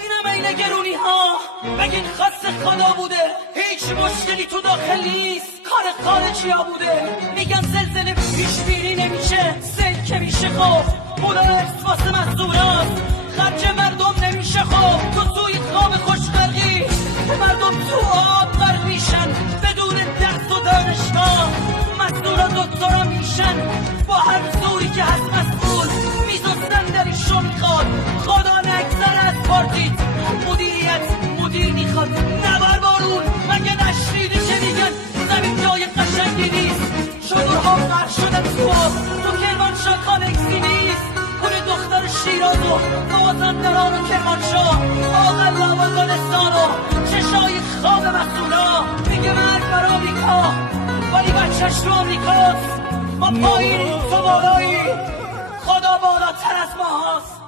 اینم عین گرونی ها بگین خاص خدا بوده، هیچ مشکلی تو داخل نیست، کار خارجی ها بوده. میگن زلزله پیش بینی نمیشه، سیل که میشه خب خدا ارث واسه محصولاست، خرج مردم نمیشه خب تو توی خواب خوشبرگی مردم تو آب غرق میشن بدون درس و دانشگاه، مزدورا دکترا میشن با هر زوری که هست مسئول میزستن دلشو میخواد، خدا نگذره از پارتیت، مدیریت مدیر میخواد نبر بارون. مگه نشنیدی که میگن زمین جای قشنگی نیست، شدورها غرق شدن تو آب، تو کرمانشاه کانکسی نیست، کل دختر شیراز و مازندران و کرمانشاه، آقل و آبادانستان و چشای خواب محصولا. میگه مرگ بر آمریکا ولی بچهش تو آمریکاست، ما پایینیم تو بالایی، خدا بالاتر از ما هاست.